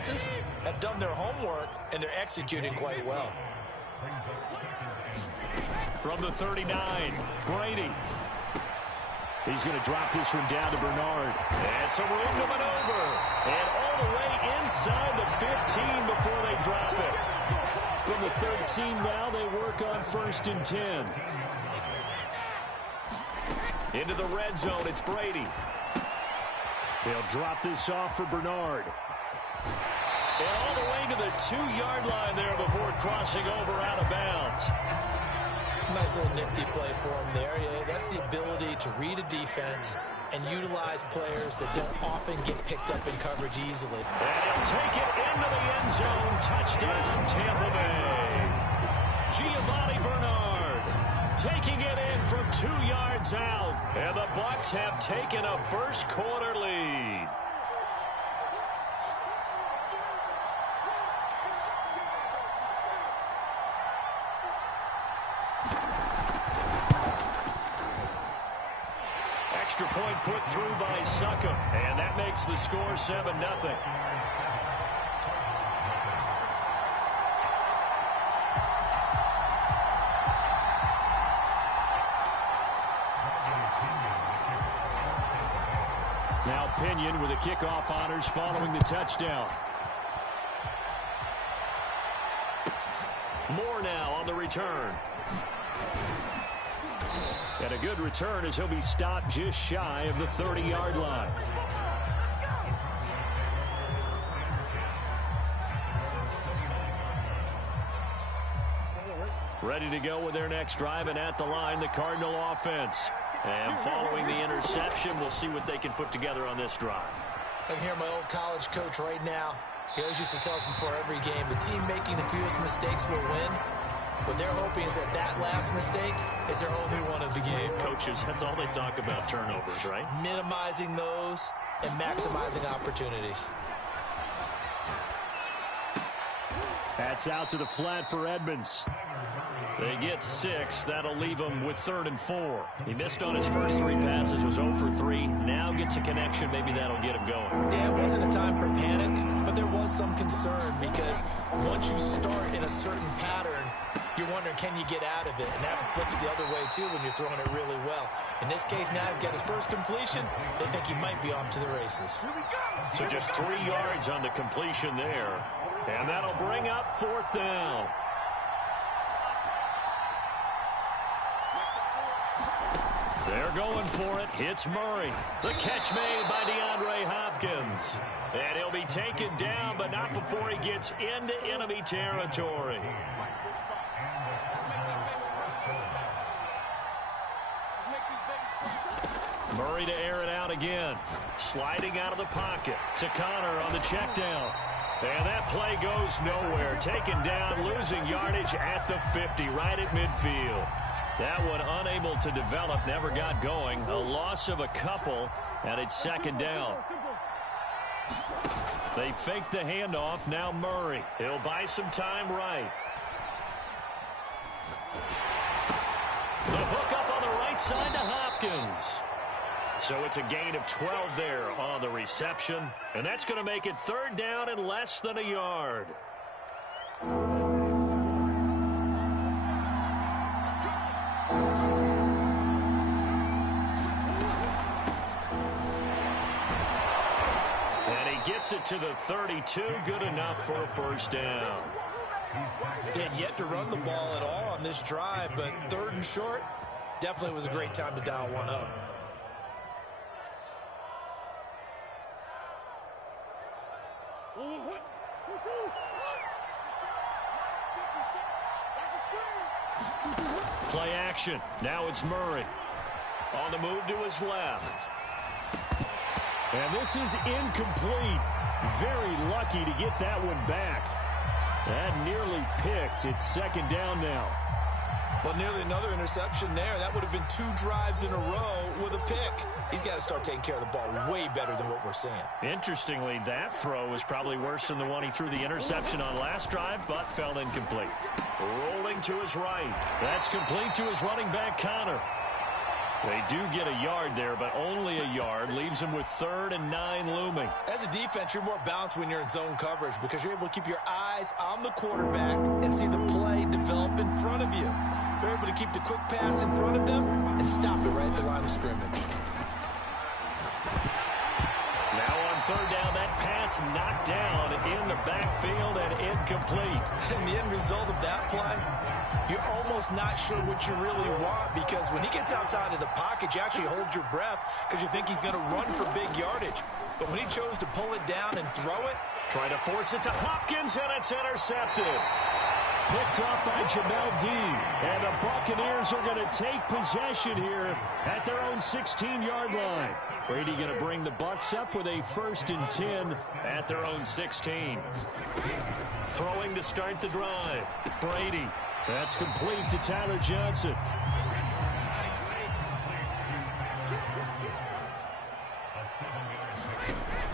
defenses have done their homework, and they're executing quite well. From the 39, Brady. He's going to drop this one down to Bernard. And some room to maneuver. And all the way inside the 15 before they drop it. From the 13 now, they work on 1st and 10. Into the red zone, it's Brady. They'll drop this off for Bernard. And all the way to the 2-yard line there before crossing over out of bounds. Nice little nifty play for him there. Yeah, that's the ability to read a defense and utilize players that don't often get picked up in coverage easily. And he'll take it into the end zone. Touchdown, Tampa Bay. Giovanni Bernard taking it in from 2 yards out. And the Bucs have taken a first-quarter lead. Extra point put through by Succop, and that makes the score 7-0. Now Pinion with the kickoff honors following the touchdown. Moore now on the return. And a good return as he'll be stopped just shy of the 30-yard line. Ready to go with their next drive, and at the line, the Cardinal offense. And following the interception, we'll see what they can put together on this drive. I can hear my old college coach right now. He always used to tell us before every game, the team making the fewest mistakes will win. What they're hoping is that that last mistake is their only one of the game. Coaches, that's all they talk about, turnovers, right? Minimizing those and maximizing opportunities. That's out to the flat for Edmonds. They get 6. That'll leave him with 3rd and 4. He missed on his first 3 passes, was 0 for 3. Now gets a connection. Maybe that'll get him going. Yeah, it wasn't a time for panic, but there was some concern because once you start in a certain pattern, you're wondering, can you get out of it? And that flips the other way, too, when you're throwing it really well. In this case, now he's got his first completion. They think he might be off to the races. So just 3 yards on the completion there. And that'll bring up 4th down. They're going for it. It's Murray. The catch made by DeAndre Hopkins. And he'll be taken down, but not before he gets into enemy territory. Murray to air it out again. Sliding out of the pocket to Connor on the check down. And that play goes nowhere. Taken down, losing yardage at the 50, right at midfield. That one unable to develop, never got going. A loss of a couple, and it's 2nd down. They fake the handoff. Now Murray. He'll buy some time right. The hook up on the right side to Hopkins. So it's a gain of 12 there on the reception. And that's going to make it 3rd down and less than a yard. Gets it to the 32. Good enough for a 1st down. They had yet to run the ball at all on this drive, but 3rd and short definitely was a great time to dial one up. Play action. Now it's Murray. On the move to his left. And this is incomplete. Very lucky to get that one back. That nearly picked. It's 2nd down now. Well, nearly another interception there. That would have been 2 drives in a row with a pick. He's got to start taking care of the ball way better than what we're seeing. Interestingly, that throw was probably worse than the one he threw the interception on last drive, but fell incomplete. Rolling to his right. That's complete to his running back, Connor. They do get a yard there, but only a yard. Leaves them with 3rd and 9 looming. As a defense, you're more balanced when you're in zone coverage because you're able to keep your eyes on the quarterback and see the play develop in front of you. You're able to keep the quick pass in front of them and stop it right at the line of scrimmage. Now on 3rd down, that pass knocked down in the backfield and incomplete. And the end result of that play, you're almost not sure what you really want because when he gets outside of the pocket, you actually hold your breath because you think he's going to run for big yardage. But when he chose to pull it down and throw it, trying to force it to Hopkins, and it's intercepted. Picked off by Jamel Dean. And the Buccaneers are going to take possession here at their own 16-yard line. Brady going to bring the Bucs up with a 1st and 10 at their own 16. Throwing to start the drive. Brady. That's complete to Tyler Johnson.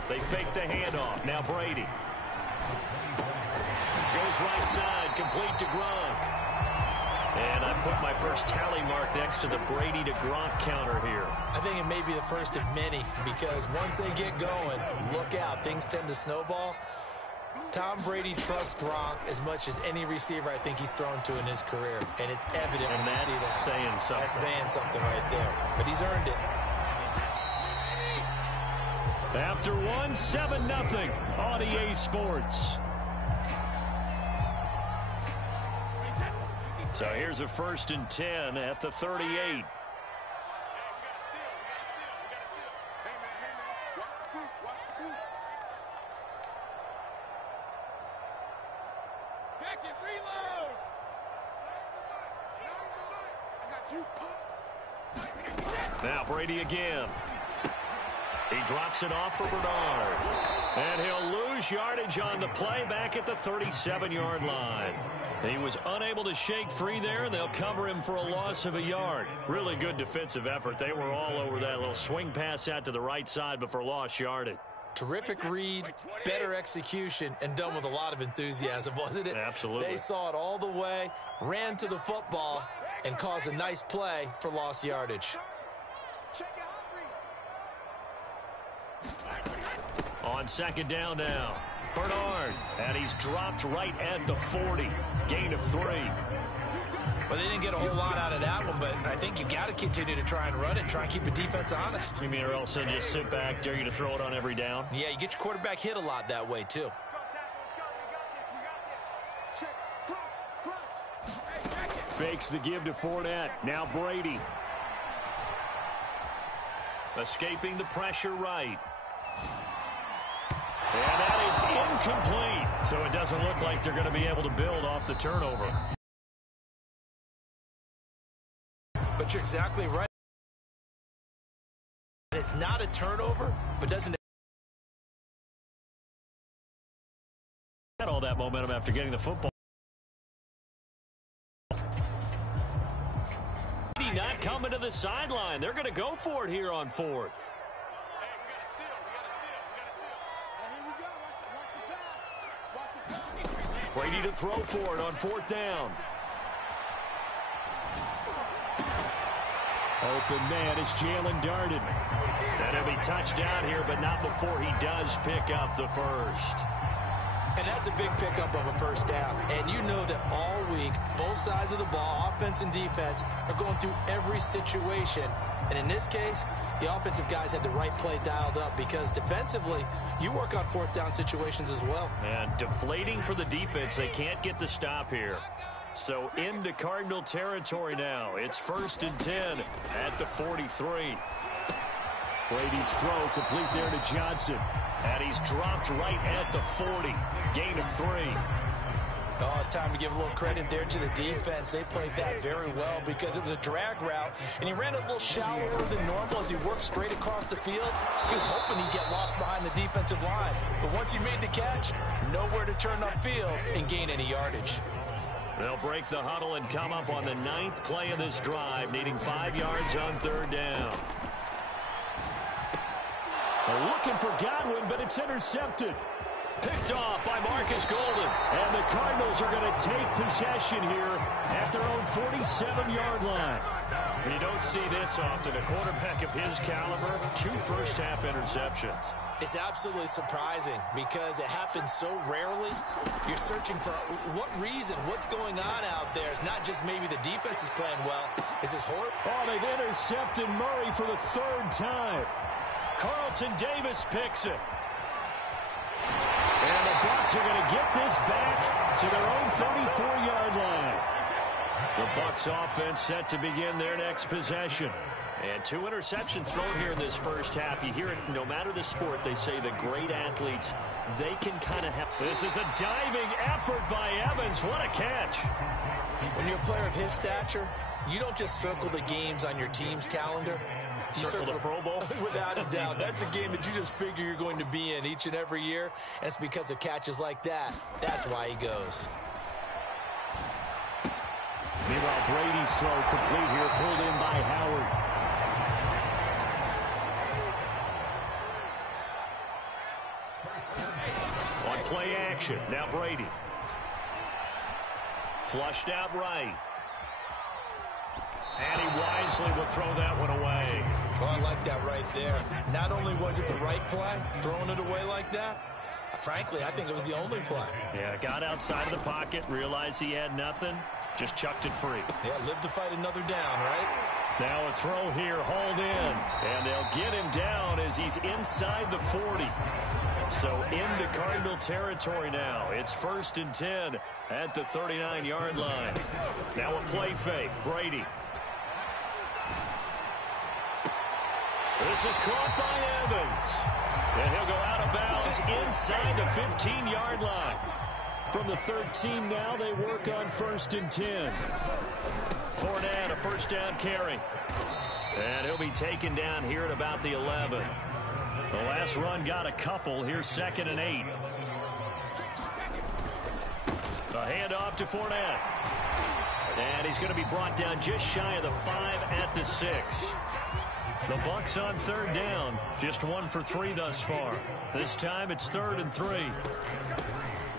They fake the handoff. Now Brady. Goes right side, complete to Gronk. And I put my first tally mark next to the Brady to Gronk counter here. I think it may be the first of many because once they get going, look out. Things tend to snowball. Tom Brady trusts Gronk as much as any receiver I think he's thrown to in his career. And it's evident when you see that. Saying something. That's saying something right there. But he's earned it. After 7-0 on EA Sports. So here's a 1st and 10 at the 38. Now Brady again. He drops it off for Bernard. And he'll lose yardage on the play back at the 37-yard line. He was unable to shake free there, and they'll cover him for a loss of a yard. Really good defensive effort. They were all over that little swing pass out to the right side, but for lost yardage. Terrific read, better execution, and done with a lot of enthusiasm, wasn't it? Absolutely. They saw it all the way, ran to the football, and caused a nice play for lost yardage. On 2nd down now, Bernard, and he's dropped right at the 40. Gain of 3. Well, they didn't get a whole lot out of that one, but I think you got to continue to try and run it, try and keep the defense honest. You mean or else they'll just sit back, dare you to throw it on every down? Yeah, you get your quarterback hit a lot that way, too. Fakes the give to Fournette. Now Brady. Escaping the pressure right. And that is incomplete. So it doesn't look like they're going to be able to build off the turnover. But you're exactly right. And it's not a turnover, but doesn't had all that momentum after getting the football. Not coming to the sideline. They're going to go for it here on 4th. Brady to throw for it on 4th down. Open man is Jalen Darden. And he'll be touched down here, but not before he does pick up the first. And that's a big pickup of a 1st down. And you know that all week, both sides of the ball, offense and defense, are going through every situation. And in this case, the offensive guys had the right play dialed up because defensively, you work on 4th down situations as well. And deflating for the defense. They can't get the stop here. So into Cardinal territory now. It's 1st and 10 at the 43. Brady's throw complete there to Johnson. And he's dropped right at the 40. Gain of 3. Oh, it's time to give a little credit there to the defense. They played that very well because it was a drag route, and he ran it a little shallower than normal as he worked straight across the field. He was hoping he'd get lost behind the defensive line. But once he made the catch, nowhere to turn upfield and gain any yardage. They'll break the huddle and come up on the 9th play of this drive, needing 5 yards on 3rd down. They're looking for Godwin, but it's intercepted. Picked off by Marcus Golden. And the Cardinals are going to take possession here at their own 47-yard line. You don't see this often. A quarterback of his caliber, 2 first-half interceptions. It's absolutely surprising because it happens so rarely. You're searching for what reason, what's going on out there. It's not just maybe the defense is playing well. Is this Hort? Oh, they've intercepted Murray for the 3rd time. Carlton Davis picks it. And the Bucs are going to get this back to their own 34-yard line. The Bucs offense set to begin their next possession. And 2 interceptions thrown here in this first half. You hear it no matter the sport. They say the great athletes, they can kind of have. This is a diving effort by Evans. What a catch. When you're a player of his stature, you don't just circle the games on your team's calendar. You circle the Pro Bowl? Without a doubt. That's a game that you just figure you're going to be in each and every year. And it's because of catches like that. That's why he goes. Meanwhile, Brady's throw complete here, pulled in by Howard. On play action, now Brady. Flushed out right. And he wisely will throw that one away. Oh, I like that right there. Not only was it the right play, throwing it away like that, frankly, I think it was the only play. Yeah, got outside of the pocket, realized he had nothing, just chucked it free. Yeah, live to fight another down, right? Now a throw here, hauled in. And they'll get him down as he's inside the 40. So into Cardinal territory now. It's 1st and 10 at the 39-yard line. Now a play fake, Brady. This is caught by Evans. And he'll go out of bounds inside the 15-yard line. From the 13 now, they work on 1st and 10. Fournette, a first down carry. And he'll be taken down here at about the 11. The last run got a couple. Here's 2nd and 8. A handoff to Fournette. And he's going to be brought down just shy of the 5 at the 6. The Bucs on 3rd down. Just 1 for 3 thus far. This time it's 3rd and 3.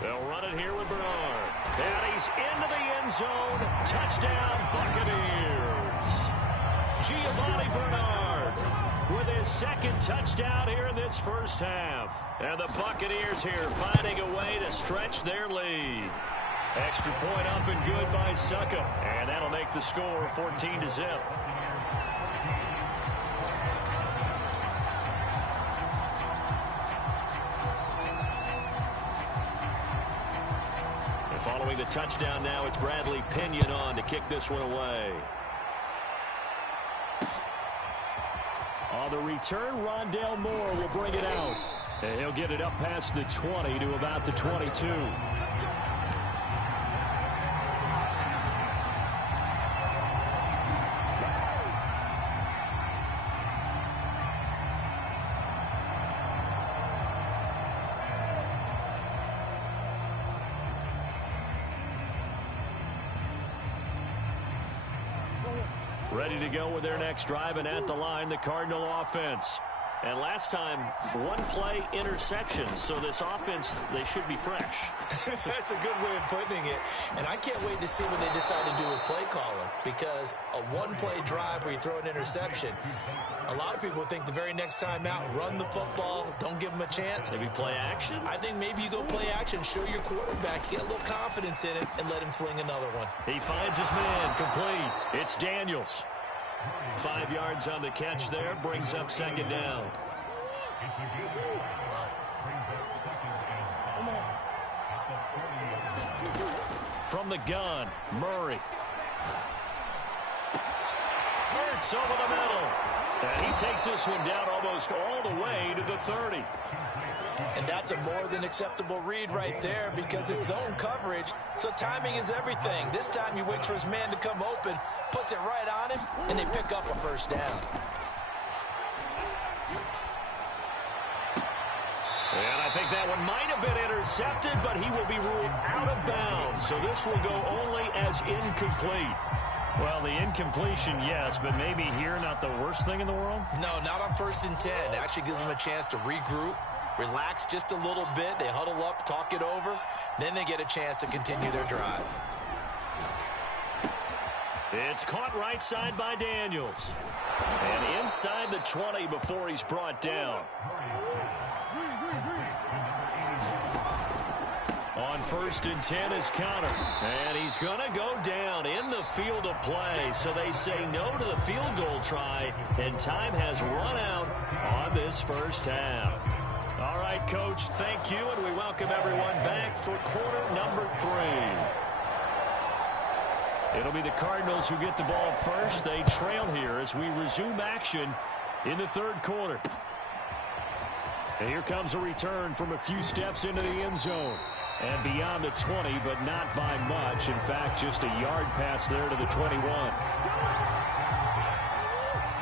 They'll run it here with Bernard. And he's into the end zone. Touchdown, Buccaneers. Giovanni Bernard with his 2nd touchdown here in this first half. And the Buccaneers here finding a way to stretch their lead. Extra point up and good by Succa. And that'll make the score 14-0. Following the touchdown now, it's Bradley Pinion on to kick this one away. On the return, Rondale Moore will bring it out. And he'll get it up past the 20 to about the 22. Ready to go with their next drive, and at the line, the Cardinal offense. And last time, 1 play interception, so this offense, they should be fresh. That's a good way of putting it. And I can't wait to see what they decide to do with play calling, because a 1-play drive where you throw an interception, a lot of people think the very next time out, run the football, don't give them a chance. Maybe play action? I think maybe you go play action, show your quarterback, get a little confidence in it, and let him fling another one. He finds his man, complete. It's Daniels. 5 yards on the catch there, brings up 2nd down. From the gun, Murray. Hurts over the middle. And he takes this one down almost all the way to the 30. And that's a more than acceptable read right there, because it's zone coverage, so timing is everything. This time he waits for his man to come open, puts it right on him, and they pick up a first down. And I think that one might have been intercepted, but he will be ruled out of bounds. So this will go only as incomplete. Well, the incompletion, yes, but maybe here not the worst thing in the world? No, not on 1st and 10. It actually gives them a chance to regroup, relax just a little bit. They huddle up, talk it over. Then they get a chance to continue their drive. It's caught right side by Daniels. And inside the 20 before he's brought down. On 1st and 10 is Conner. And he's going to go down in the field of play. So they say no to the field goal try. And time has run out on this first half. All right, Coach, thank you. And we welcome everyone back for quarter number 3. It'll be the Cardinals who get the ball first. They trail here as we resume action in the 3rd quarter. And here comes a return from a few steps into the end zone. And beyond the 20, but not by much. In fact, just a yard pass there to the 21.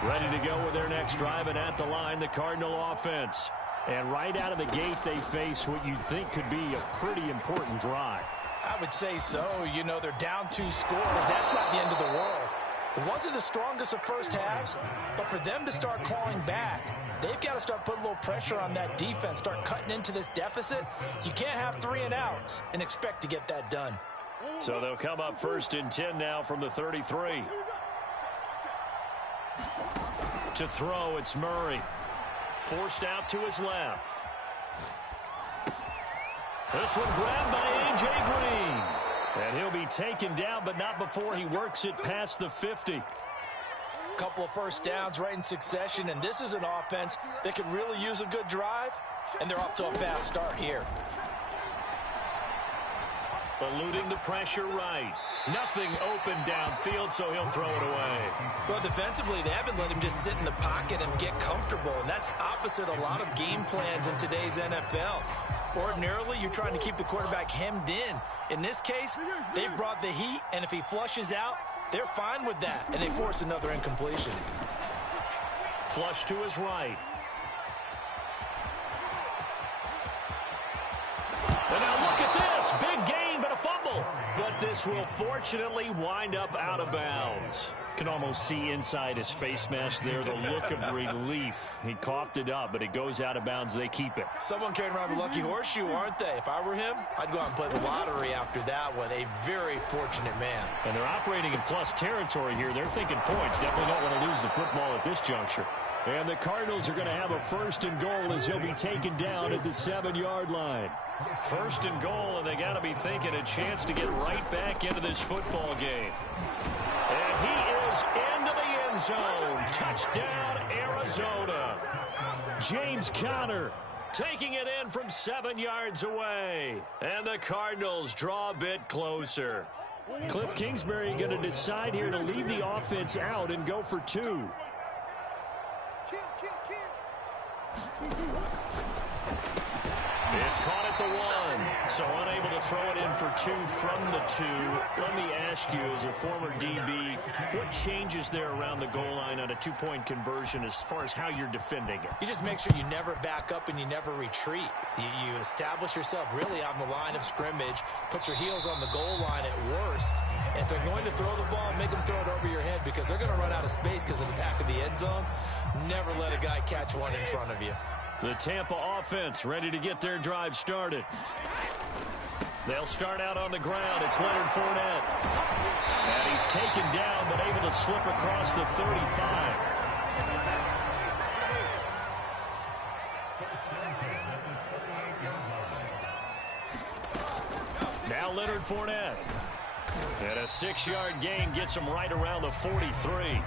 Ready to go with their next drive, and at the line, the Cardinal offense. And right out of the gate, they face what you'd think could be a pretty important drive. I would say so. You know, they're down 2 scores. That's not the end of the world. It wasn't the strongest of first halves, but for them to start clawing back, they've got to start putting a little pressure on that defense, start cutting into this deficit. You can't have 3 and outs and expect to get that done. So they'll come up 1st and 10 now from the 33. To throw, it's Murray. Forced out to his left. This one grabbed by A.J. Green. And he'll be taken down, but not before he works it past the 50. Couple of first downs right in succession, and this is an offense that could really use a good drive, and they're off to a fast start here. Eluding the pressure right. Nothing open downfield, so he'll throw it away. Well, defensively, they haven't let him just sit in the pocket and get comfortable, and that's opposite a lot of game plans in today's NFL. Ordinarily, you're trying to keep the quarterback hemmed in. In this case, they've brought the heat, and if he flushes out, they're fine with that, and they force another incompletion. Flush to his right. And now look at this. Big gain, but a fumble. But this will fortunately wind up out of bounds. Can almost see inside his face mask there the look of relief. He coughed it up, but it goes out of bounds. They keep it. Someone carrying around the lucky horseshoe, aren't they? If I were him, I'd go out and play the lottery after that one. A very fortunate man. And they're operating in plus territory here. They're thinking points. Definitely don't want to lose the football at this juncture. And the Cardinals are going to have a 1st and goal as he'll be taken down at the 7-yard line. 1st and goal, and they got to be thinking a chance to get right back into this football game. And he is into the end zone. Touchdown, Arizona. James Conner taking it in from 7 yards away. And the Cardinals draw a bit closer. Cliff Kingsbury going to decide here to leave the offense out and go for 2. It's caught at the 1, so unable to throw it in for 2 from the 2. Let me ask you, as a former DB, what changes there around the goal line on a 2-point conversion as far as how you're defending it? You just make sure you never back up and you never retreat. You establish yourself really on the line of scrimmage, put your heels on the goal line at worst. And if they're going to throw the ball, make them throw it over your head because they're going to run out of space because of the back of the end zone. Never let a guy catch one in front of you. The Tampa offense ready to get their drive started. They'll start out on the ground. It's Leonard Fournette. And he's taken down but able to slip across the 35. Now Leonard Fournette. And a 6-yard gain gets him right around the 43.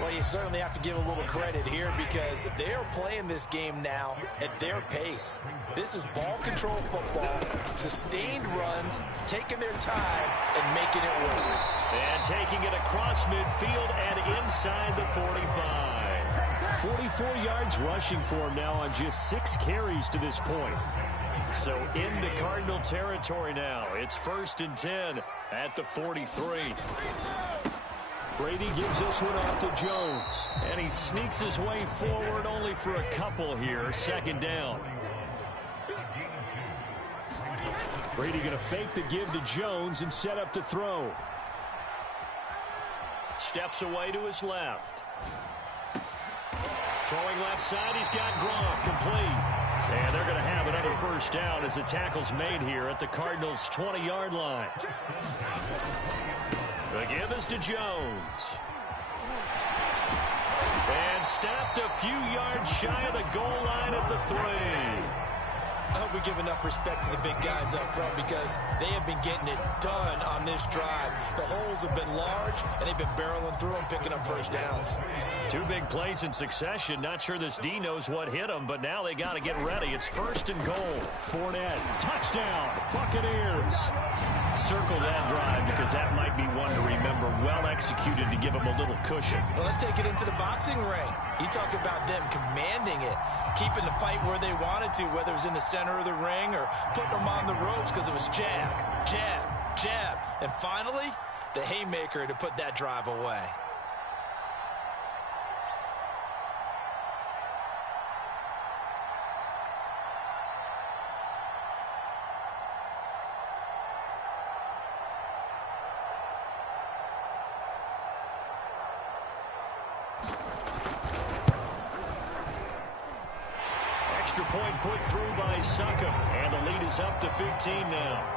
Well, you certainly have to give a little credit here because they are playing this game now at their pace. This is ball control football, sustained runs, taking their time and making it work. And taking it across midfield and inside the 45. 44 yards rushing for him now on just 6 carries to this point. So in the Cardinal territory now. It's 1st and 10 at the 43. Brady gives this one off to Jones. And he sneaks his way forward only for a couple here. 2nd down. Brady going to fake the give to Jones and set up to throw. Steps away to his left. Throwing left side, he's got Gronk complete. And they're going to have another first down as the tackle's made here at the Cardinals' 20-yard line. The give is to Jones. And stopped a few yards shy of the goal line at the 3. I hope we give enough respect to the big guys up front because they have been getting it done on this drive. The holes have been large, and they've been barreling through them, picking up first downs. 2 big plays in succession. Not sure this D knows what hit them, but now they got to get ready. It's 1st and goal. Fournette, touchdown, Buccaneers. Circle that drive because that might be one to remember. Well executed to give them a little cushion. Well, let's take it into the boxing ring. You talk about them commanding it, keeping the fight where they wanted to, whether it was in the center of the ring or putting them on the ropes because it was jab, jab, jab. And finally, the haymaker to put that drive away. Extra point put through by Succop, and the lead is up to 15 now.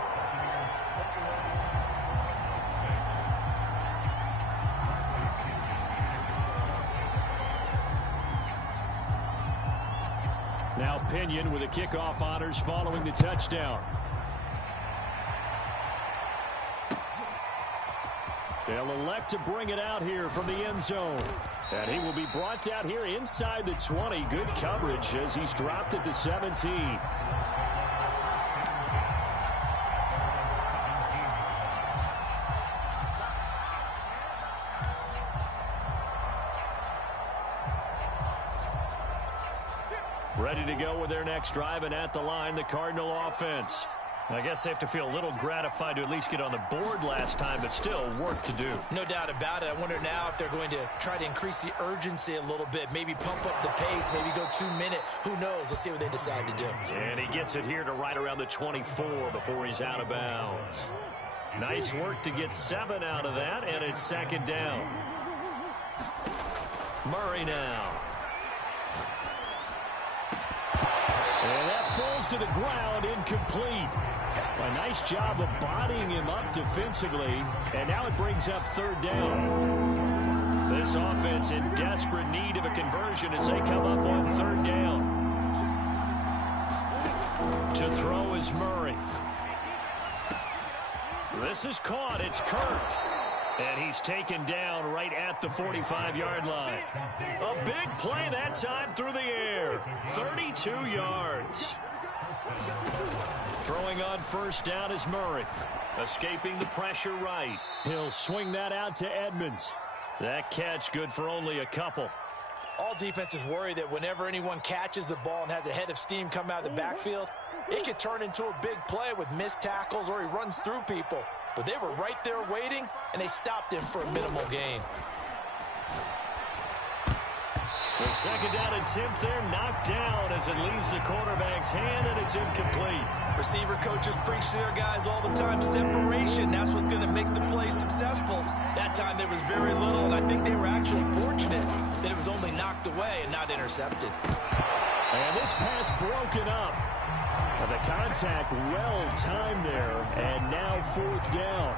Now Pinion with the kickoff honors following the touchdown. They'll elect to bring it out here from the end zone. And he will be brought down here inside the 20. Good coverage as he's dropped at the 17. Ready to go with their next drive, and at the line, the Cardinal offense. I guess they have to feel a little gratified to at least get on the board last time, but still work to do. No doubt about it. I wonder now if they're going to try to increase the urgency a little bit, maybe pump up the pace, maybe go 2-minute. Who knows? Let's see what they decide to do. And he gets it here to right around the 24 before he's out of bounds. Nice work to get 7 out of that, and it's 2nd down. Murray now. And that falls to the ground, incomplete. A nice job of bodying him up defensively, and now it brings up 3rd down. This offense in desperate need of a conversion as they come up on 3rd down. To throw is Murray. This is caught. It's Kirk. And he's taken down right at the 45-yard line. A big play that time through the air. 32 yards. Throwing on 1st down is Murray. Escaping the pressure right. He'll swing that out to Edmonds. That catch good for only a couple. All defenses worry that whenever anyone catches the ball and has a head of steam come out of the backfield, it could turn into a big play with missed tackles or he runs through people. But they were right there waiting, and they stopped him for a minimal gain. The 2nd down attempt there knocked down as it leaves the quarterback's hand, and it's incomplete. Receiver coaches preach to their guys all the time, separation. That's what's going to make the play successful. That time there was very little, and I think they were actually fortunate that it was only knocked away and not intercepted. And this pass broken up. And the contact well timed there, and now 4th down.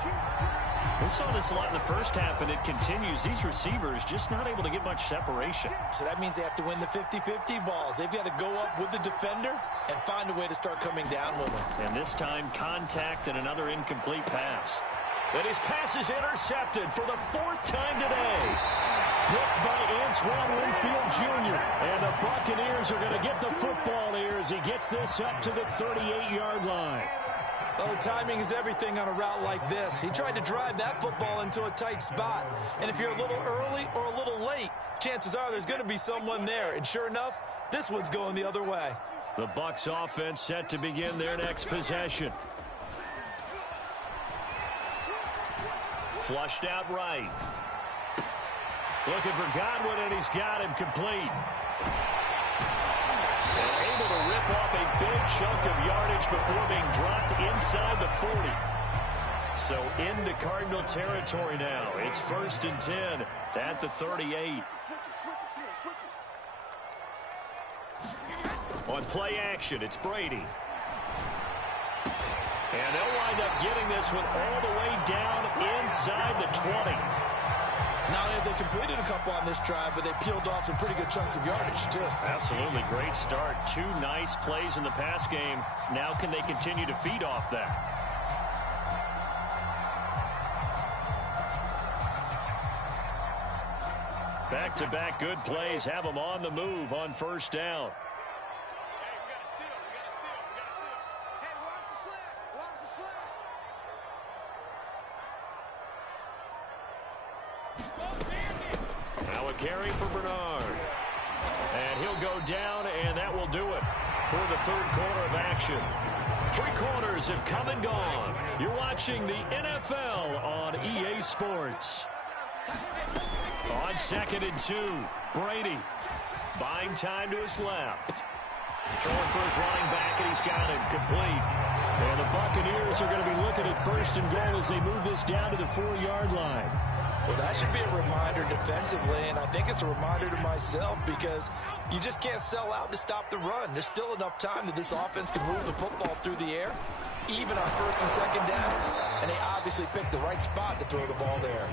We saw this a lot in the first half, and it continues. These receivers just not able to get much separation. So that means they have to win the 50-50 balls. They've got to go up with the defender and find a way to start coming down with them. And this time, contact and another incomplete pass. And his pass is intercepted for the 4th time today. Picked by Antoine Winfield Jr. And the Buccaneers are going to get the football here as he gets this up to the 38-yard line. Oh, timing is everything on a route like this. He tried to drive that football into a tight spot. And if you're a little early or a little late, chances are there's going to be someone there. And sure enough, this one's going the other way. The Bucs offense set to begin their next possession. Flushed out right. Looking for Godwin, and he's got him complete. And able to rip off a big chunk of yardage before being dropped inside the 40. So into Cardinal territory now. It's 1st and 10 at the 38. On play action, it's Brady. And they'll wind up getting this one all the way down inside the 20. Not only have they completed a couple on this drive, but they peeled off some pretty good chunks of yardage, too. Absolutely great start. 2 nice plays in the pass game. Now can they continue to feed off that? Back-to-back good plays have them on the move on first down. Now a carry for Bernard. And he'll go down, and that will do it for the third quarter of action. 3 quarters have come and gone. You're watching the NFL on EA Sports. On 2nd and 2, Brady buying time to his left. Throwing for his running back, and he's got it complete. And the Buccaneers are going to be looking at 1st and goal as they move this down to the 4-yard line. Well, that should be a reminder defensively, and I think it's a reminder to myself because you just can't sell out to stop the run. There's still enough time that this offense can move the football through the air, even on 1st and 2nd downs, and they obviously picked the right spot to throw the ball there.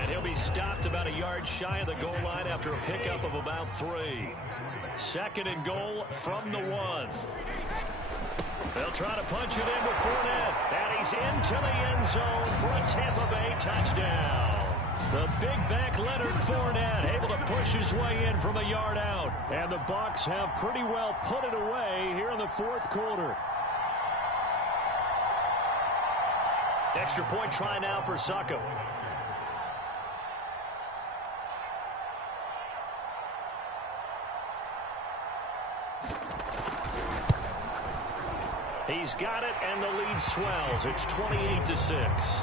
And he'll be stopped about a yard shy of the goal line after a pickup of about 3. 2nd and goal from the 1. They'll try to punch it in with Fournette, and he's into the end zone for a Tampa Bay touchdown. The big back Leonard Fournette able to push his way in from a yard out. And the Bucs have pretty well put it away here in the 4th quarter. Extra point try now for Suckup. He's got it, and the lead swells. It's 28-6.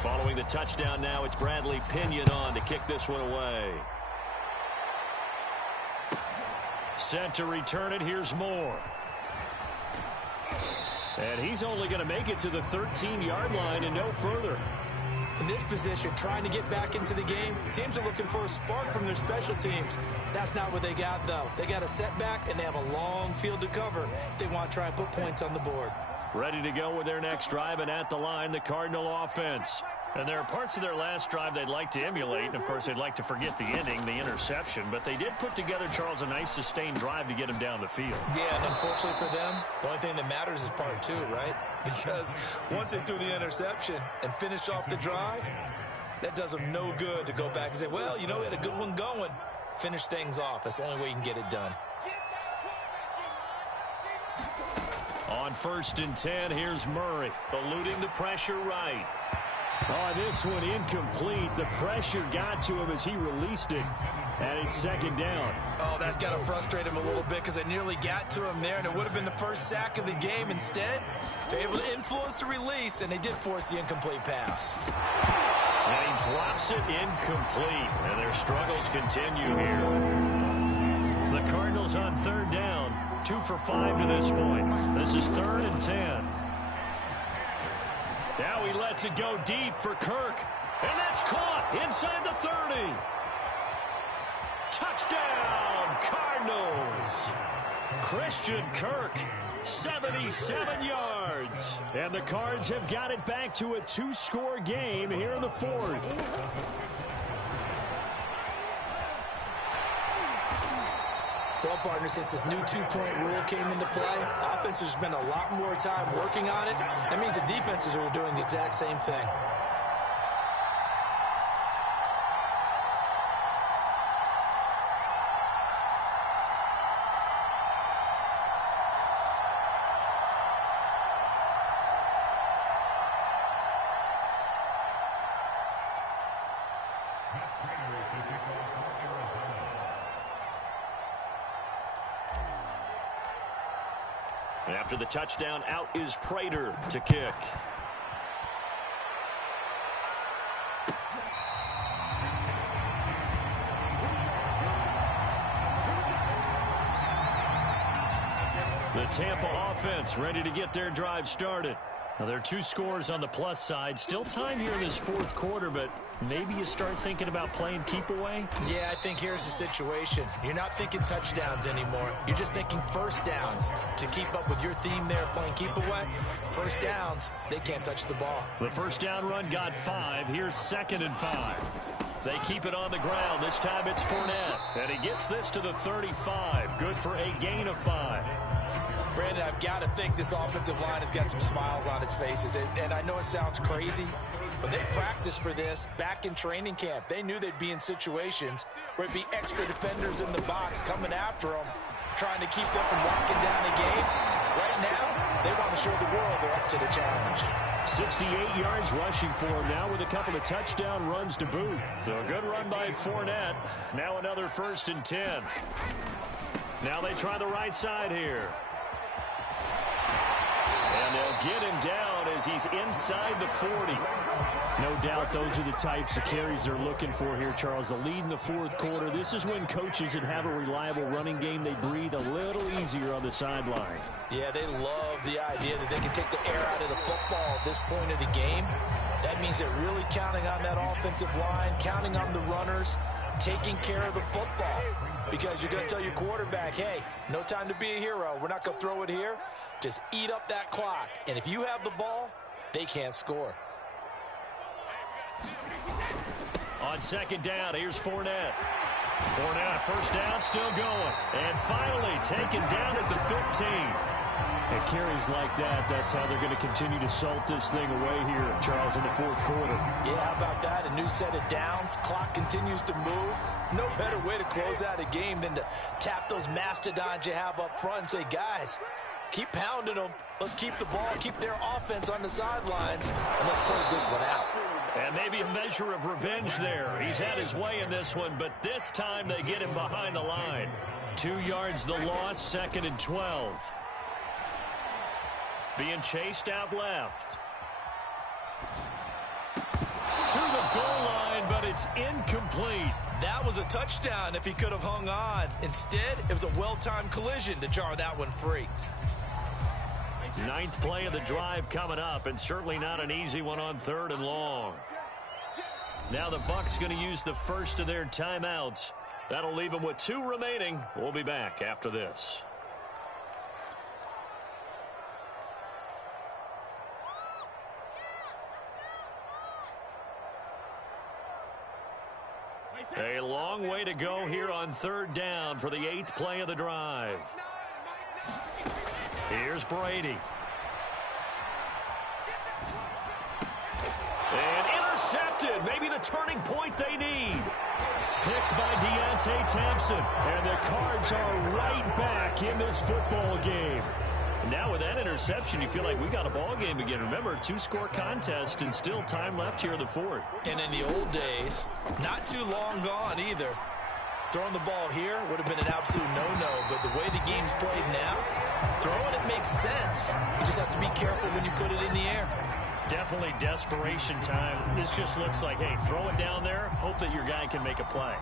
Following the touchdown now, it's Bradley Pinion on to kick this one away. Set to return it. Here's Moore. And he's only going to make it to the 13-yard line and no further. In this position, trying to get back into the game, teams are looking for a spark from their special teams. That's not what they got, though. They got a setback, and they have a long field to cover if they want to try and put points on the board. Ready to go with their next drive, and at the line, the Cardinal offense. And there are parts of their last drive they'd like to emulate, and of course they'd like to forget the inning, the interception, but they did put together, Charles, a nice sustained drive to get him down the field. Yeah, and unfortunately for them, the only thing that matters is part 2, right? Because once they threw the interception and finished off the drive, that does them no good to go back and say, well, you know, we had a good one going. Finish things off. That's the only way you can get it done. On 1st and 10, here's Murray, eluding the pressure right. Oh, this one incomplete. The pressure got to him as he released it. And it's 2nd down. Oh, that's got to frustrate him a little bit because they nearly got to him there, and it would have been the first sack of the game. Instead, they're able to influence the release, and they did force the incomplete pass. And he drops it incomplete, and their struggles continue here. The Cardinals on 3rd down, 2 for 5 to this point. This is 3rd and 10. Now he lets it go deep for Kirk. And that's caught inside the 30. Touchdown, Cardinals. Christian Kirk, 77 yards. And the Cards have got it back to a 2-score game here in the 4th. Well, partner, since this new 2-point rule came into play, offenses spend a lot more time working on it. That means the defenses are doing the exact same thing. After the touchdown, out is Prater to kick. The Tampa offense ready to get their drive started. Now, there are 2 scores on the plus side. Still time here in this fourth quarter, but maybe you start thinking about playing keep away? Yeah, I think here's the situation. You're not thinking touchdowns anymore. You're just thinking first downs. To keep up with your theme there, playing keep away, first downs, they can't touch the ball. The first down run got 5. Here's 2nd and 5. They keep it on the ground. This time it's Fournette. And he gets this to the 35. Good for a gain of 5. Brandon, I've got to think this offensive line has got some smiles on its faces. And I know it sounds crazy, but they practiced for this back in training camp. They knew they'd be in situations where it'd be extra defenders in the box coming after them, trying to keep them from locking down the game. Right now, they want to show the world they're up to the challenge. 68 yards rushing for him now with a couple of touchdown runs to boot. So a good run by Fournette. Now another 1st and 10. Now they try the right side here. And they'll get him down as he's inside the 40. No doubt those are the types of carries they're looking for here, Charles. The lead in the fourth quarter. This is when coaches that have a reliable running game, they breathe a little easier on the sideline. Yeah, they love the idea that they can take the air out of the football at this point of the game. That means they're really counting on that offensive line, counting on the runners, taking care of the football. Because you're going to tell your quarterback, hey, no time to be a hero. We're not going to throw it here. Just eat up that clock. And if you have the ball, they can't score. On 2nd down, here's Fournette. Fournette, first down, still going. And finally taken down at the 15. And carries like that, that's how they're going to continue to salt this thing away here, Charles, in the fourth quarter. Yeah, how about that? A new set of downs. Clock continues to move. No better way to close out a game than to tap those mastodons you have up front and say, guys, keep pounding them. Let's keep the ball, keep their offense on the sidelines, and let's close this one out. And maybe a measure of revenge there. He's had his way in this one, but this time they get him behind the line. 2 yards the loss, 2nd and 12. Being chased out left. To the goal line, but it's incomplete. That was a touchdown if he could have hung on. Instead, it was a well-timed collision to jar that one free. 9th play of the drive coming up, and certainly not an easy one on 3rd and long. Now the Bucs going to use the first of their timeouts. That'll leave them with 2 remaining. We'll be back after this. A long way to go here on 3rd down for the 8th play of the drive. Here's Brady. And intercepted. Maybe the turning point they need. Picked by Deontay Thompson. And the Cards are right back in this football game. Now with that interception, you feel like we got a ball game again. Remember, 2-score contest and still time left here in the fourth. And in the old days, not too long gone either. Throwing the ball here would have been an absolute no-no, but the way the game's played now, throwing it makes sense. You just have to be careful when you put it in the air. Definitely desperation time. This just looks like, hey, throw it down there, hope that your guy can make a play.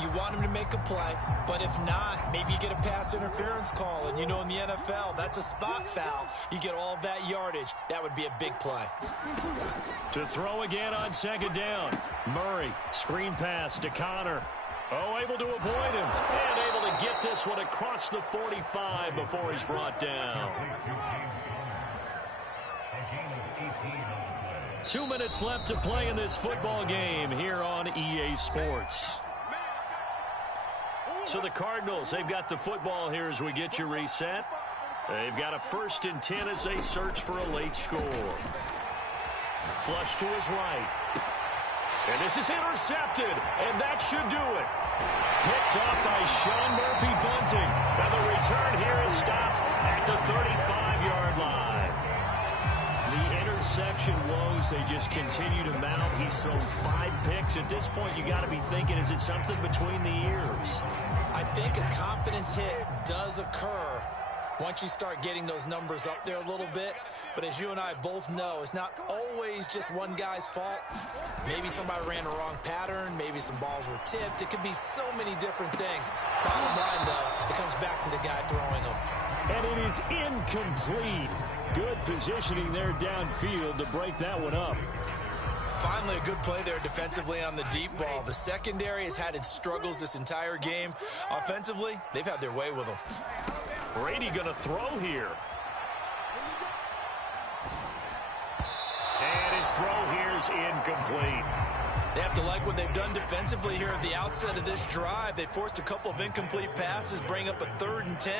You want him to make a play, but if not, maybe you get a pass interference call. And you know in the NFL, that's a spot foul. You get all that yardage. That would be a big play. To throw again on 2nd down. Murray, screen pass to Connor. Oh, able to avoid him. And able to get this one across the 45 before he's brought down. 2 minutes left to play in this football game here on EA Sports. So the Cardinals, they've got the football here as we get you reset. They've got a 1st and 10 as they search for a late score. Flush to his right. And this is intercepted, and that should do it. Picked up by Sean Murphy-Bunting. And the return here is stopped at the 35-yard line. The interception woes, they just continue to mount. He's thrown 5 picks. At this point, you got to be thinking, is it something between the ears? I think a confidence hit does occur once you start getting those numbers up there a little bit. But as you and I both know, it's not always just one guy's fault. Maybe somebody ran the wrong pattern. Maybe some balls were tipped. It could be so many different things. Bottom line, though, it comes back to the guy throwing them. And it is incomplete. Good positioning there downfield to break that one up. Finally, a good play there defensively on the deep ball. The secondary has had its struggles this entire game. Offensively, they've had their way with them. Brady going to throw here. And his throw here is incomplete. They have to like what they've done defensively here at the outset of this drive. They forced a couple of incomplete passes, bring up a 3rd and 10.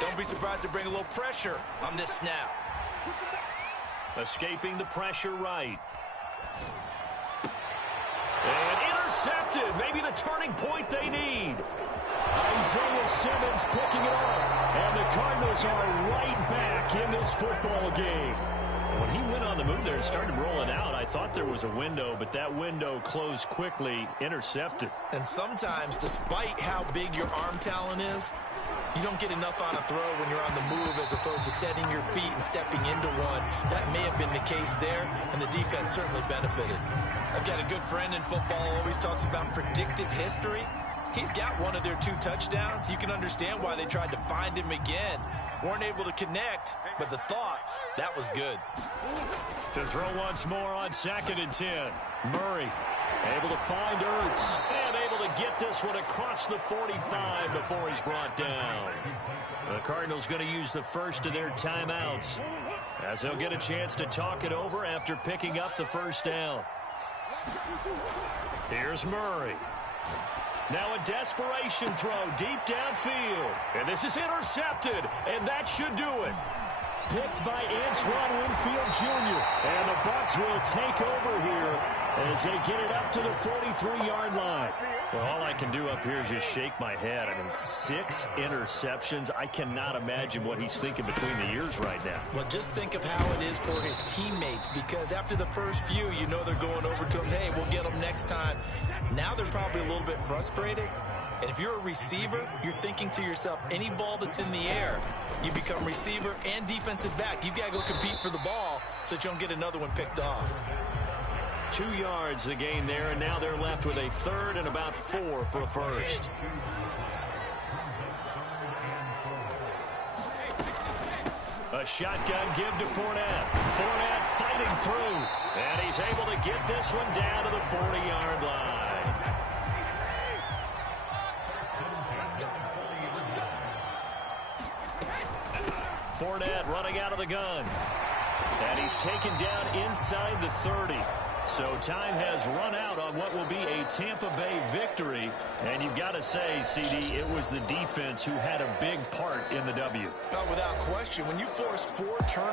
Don't be surprised to bring a little pressure on this snap. Escaping the pressure right. And intercepted. Maybe the turning point they need. Isaiah Simmons picking it off. And the Cardinals are right back in this football game. When he went on the move there and started rolling out, I thought there was a window, but that window closed quickly, intercepted. And sometimes, despite how big your arm talent is, you don't get enough on a throw when you're on the move as opposed to setting your feet and stepping into one. That may have been the case there, and the defense certainly benefited. I've got a good friend in football who always talks about predictive history. He's got one of their 2 touchdowns. You can understand why they tried to find him again. Weren't able to connect, but the thought, that was good. To throw once more on 2nd and 10. Murray able to find Ertz and able to get this one across the 45 before he's brought down. The Cardinals going to use the first of their timeouts as they'll get a chance to talk it over after picking up the first down. Here's Murray. Now a desperation throw deep downfield. And this is intercepted, and that should do it. Picked by Antoine Winfield Jr. And the Bucs will take over here as they get it up to the 43-yard line. Well, all I can do up here is just shake my head. I mean, 6 interceptions. I cannot imagine what he's thinking between the ears right now. Well, just think of how it is for his teammates, because after the first few, you know they're going over to him, hey, we'll get them next time. Now they're probably a little bit frustrated. And if you're a receiver, you're thinking to yourself, any ball that's in the air, you become receiver and defensive back. You've got to go compete for the ball so that you don't get another one picked off. 2 yards the gain there, and now they're left with a 3rd and about 4 for a first. A shotgun give to Fournette. Fournette fighting through, and he's able to get this one down to the 40-yard line. Fournette running out of the gun. And he's taken down inside the 30. So time has run out on what will be a Tampa Bay victory. And you've got to say, CD, it was the defense who had a big part in the W. Without question, when you force 4 turnovers,